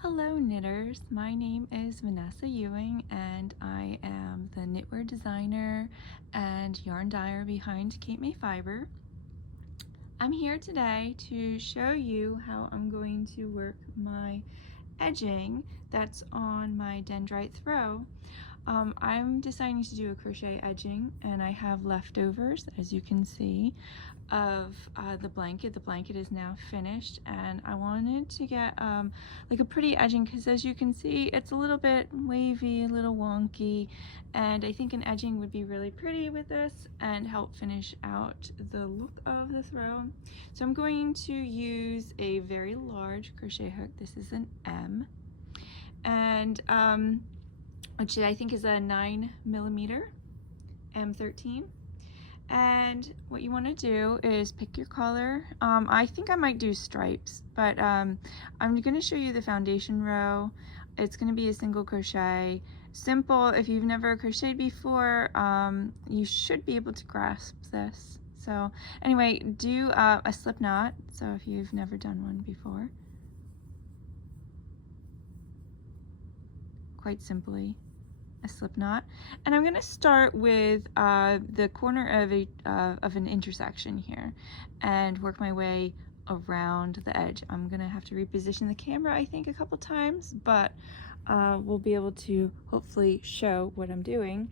Hello knitters, my name is Vanessa Ewing and I am the knitwear designer and yarn dyer behind Cape May Fiber. I'm here today to show you how I'm going to work my edging that's on my Dendrite Throw. I'm deciding to do a crochet edging and I have leftovers, as you can see, of the blanket. The blanket is now finished and I wanted to get like a pretty edging because, as you can see, it's a little bit wavy, a little wonky, and I think an edging would be really pretty with this and help finish out the look of the throw. So I'm going to use a very large crochet hook. This is an M, and which I think is a 9mm M13. And what you want to do is pick your color. I think I might do stripes, but I'm going to show you the foundation row. It's going to be a single crochet. Simple. If you've never crocheted before, you should be able to grasp this. So anyway, do a slip knot. So if you've never done one before, quite simply, a slip knot. And I'm going to start with the corner of an intersection here and work my way around the edge. I'm going to have to reposition the camera, I think, a couple times, but we'll be able to hopefully show what I'm doing.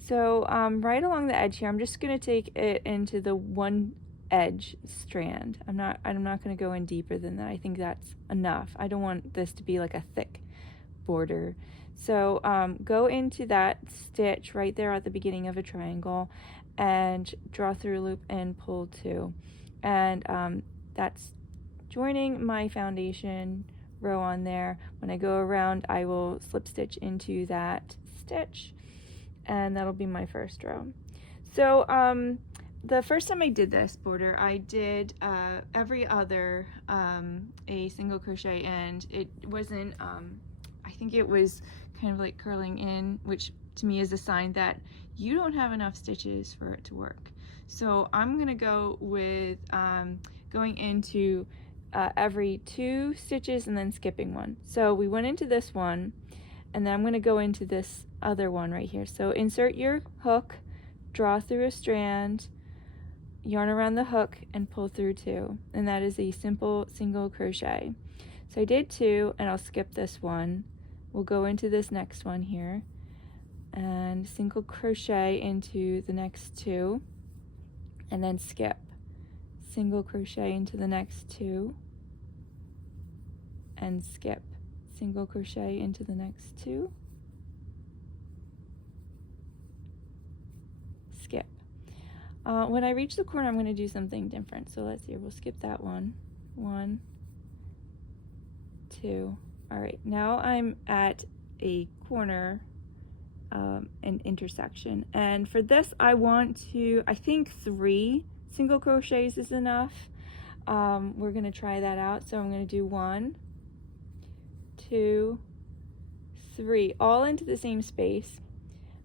So right along the edge here, I'm just going to take it into the one edge strand. I'm not going to go in deeper than that. I think that's enough. I don't want this to be like a thick border. So go into that stitch right there at the beginning of a triangle and draw through a loop and pull two, and that's joining my foundation row on there. When I go around, I will slip stitch into that stitch, and that'll be my first row. So the first time I did this border, I did every other a single crochet, and it wasn't I think it was kind of like curling in, which to me is a sign that you don't have enough stitches for it to work. So I'm gonna go with going into every 2 stitches and then skipping one. So we went into this one, and then I'm gonna go into this other one right here. So insert your hook, draw through a strand, yarn around the hook, and pull through 2, and that is a simple single crochet. So I did 2, and I'll skip this one. We'll go into this next one here and single crochet into the next 2, and then skip, single crochet into the next 2, and skip, single crochet into the next 2, skip. When I reach the corner, I'm going to do something different. So let's see, we'll skip that one. 1, 2. All right, now I'm at a corner, an intersection, and for this I think 3 single crochets is enough. We're gonna try that out. So I'm gonna do 1, 2, 3, all into the same space,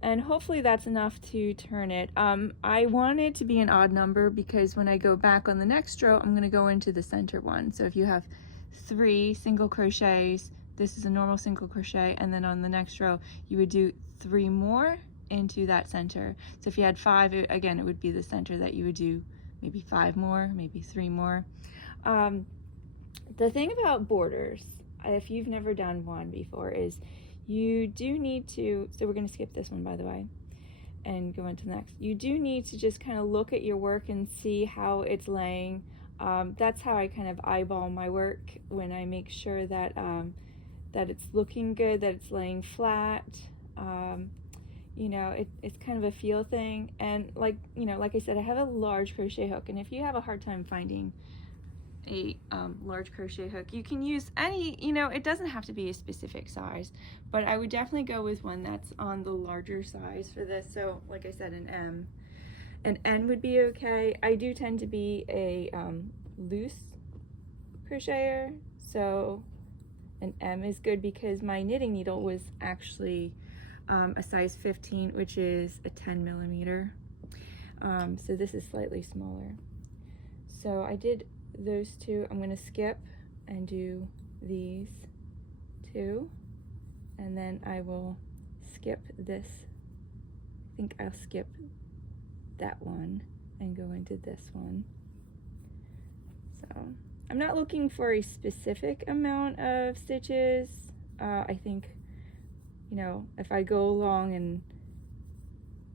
and hopefully that's enough to turn it. I want it to be an odd number because when I go back on the next row, I'm gonna go into the center one. So if you have 3 single crochets, this is a normal single crochet, and then on the next row you would do 3 more into that center. So if you had 5, again, it would be the center that you would do maybe 5 more, maybe 3 more. The thing about borders, if you've never done one before, is you do need to, so we're going to skip this one, by the way, and go into the next. You do need to just kind of look at your work and see how it's laying. That's how I kind of eyeball my work, when I make sure that that it's looking good, that it's laying flat. You know, it's kind of a feel thing. And like I said, I have a large crochet hook, and if you have a hard time finding a large crochet hook, you can use any, it doesn't have to be a specific size, but I would definitely go with one that's on the larger size for this. So like I said, an M. An N would be okay. I do tend to be a loose crocheter, so an M is good because my knitting needle was actually a size 15, which is a 10mm. So this is slightly smaller. So I did those 2. I'm going to skip and do these 2, and then I will skip this. I think I'll skip that one and go into this one. So I'm not looking for a specific amount of stitches. I think, you know, if I go along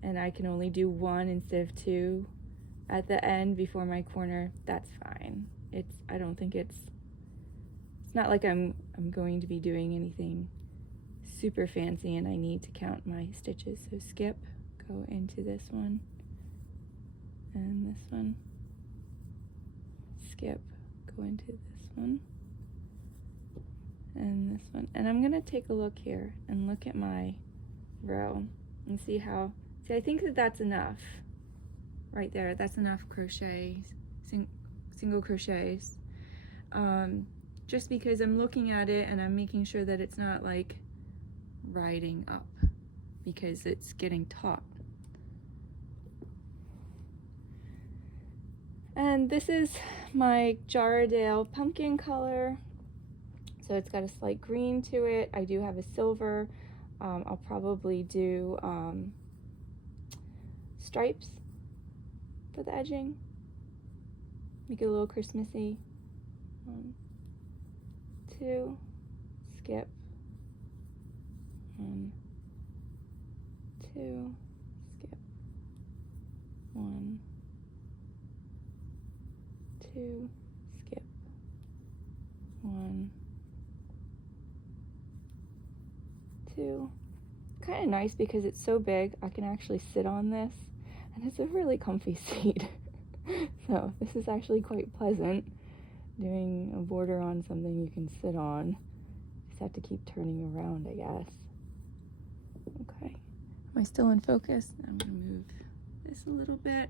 and I can only do 1 instead of 2 at the end before my corner, that's fine. I don't think it's not like I'm going to be doing anything super fancy and I need to count my stitches. So skip, go into this one and this one, skip, go into this one and this one. And I'm gonna take a look here and look at my row and see I think that's enough right there. That's enough crochets, single crochets. Just because I'm looking at it and I'm making sure that it's not like riding up because it's getting taut. And this is my Jarradale pumpkin color. So it's got a slight green to it. I do have a silver. I'll probably do stripes for the edging. Make it a little Christmassy. 1, 2, skip. 1, 2, skip. 1, 2, skip. 1, 2. Kind of nice because it's so big, I can actually sit on this, and it's a really comfy seat. So this is actually quite pleasant, doing a border on something you can sit on. Just have to keep turning around, I guess. Okay, am I still in focus? I'm gonna move this a little bit.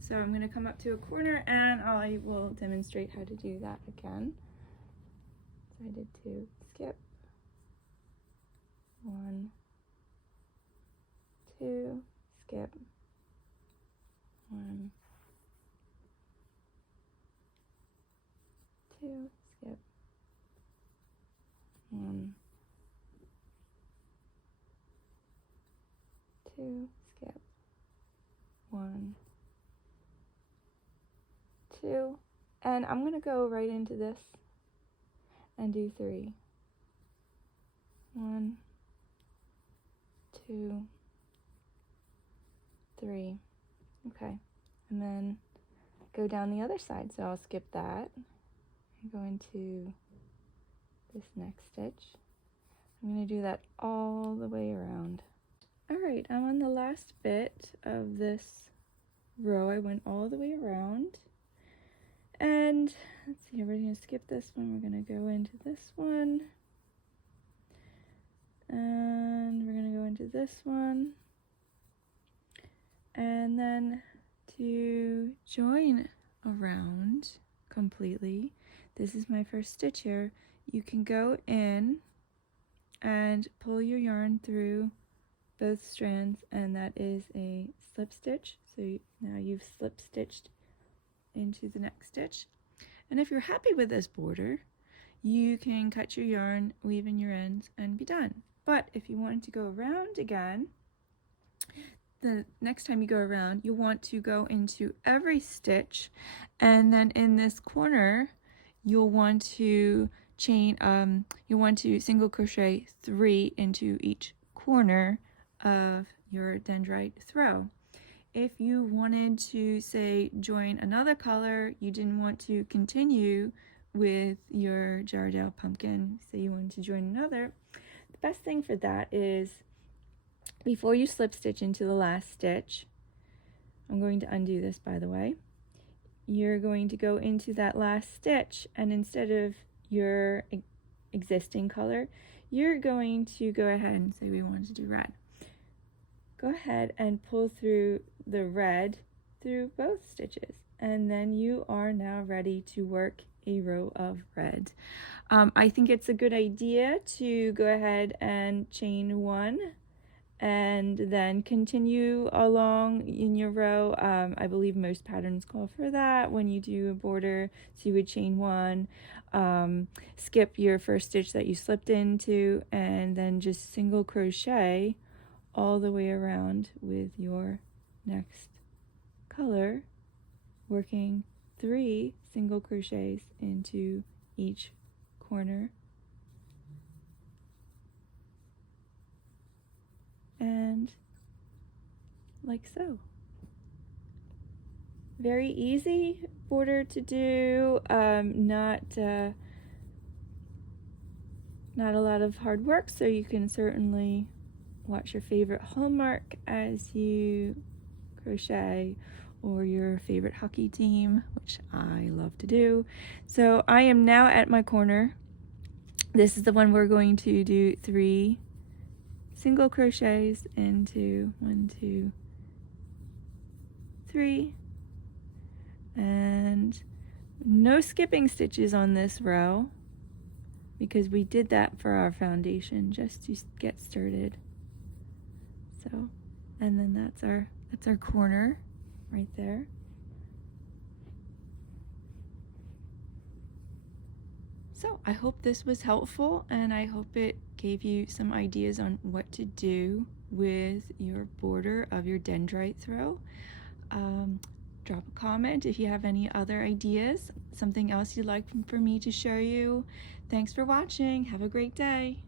So I'm gonna come up to a corner and I will demonstrate how to do that again. So I did 2, skip. 1, 2, skip. 1, 2, skip. 1, 2, skip. 1, 2, and I'm gonna go right into this and do 3. 1, 2, 3. Okay, and then go down the other side. So I'll skip that and go into this next stitch. I'm going to do that all the way around. All right, I'm on the last bit of this row. I went all the way around. And let's see, we're going to skip this one. We're going to go into this one. And we're going to go into this one. And then to join around completely, this is my first stitch here, you can go in and pull your yarn through both strands, and that is a slip stitch. So now you've slip stitched into the next stitch. And if you're happy with this border, you can cut your yarn, weave in your ends, and be done. But if you wanted to go around again, the next time you go around, you want to go into every stitch, and then in this corner you'll want to chain you want to single crochet 3 into each corner of your Dendrite Throw. If you wanted to, say, join another color, you didn't want to continue with your Jarradale pumpkin, say you wanted to join another, the best thing for that is before you slip stitch into the last stitch, I'm going to undo this by the way, you're going to go into that last stitch, and instead of your existing color, you're going to go ahead and say we want to do red. Go ahead and pull through the red through both stitches, and then you are now ready to work a row of red. I think it's a good idea to go ahead and chain 1 and then continue along in your row. I believe most patterns call for that when you do a border. So you would chain 1, skip your first stitch that you slipped into, and then just single crochet all the way around with your next color, working 3 single crochets into each corner. And like so. Very easy border to do, not a lot of hard work, so you can certainly watch your favorite Hallmark as you crochet, or your favorite hockey team, which I love to do. So I am now at my corner. This is the one we're going to do 3 single crochets into 1, 2, 3, and no skipping stitches on this row because we did that for our foundation just to get started. So, and then that's our corner right there. So I hope this was helpful, and I hope it gave you some ideas on what to do with your border of your Dendrite Throw. Drop a comment if you have any other ideas, something else you'd like for me to show you. Thanks for watching. Have a great day.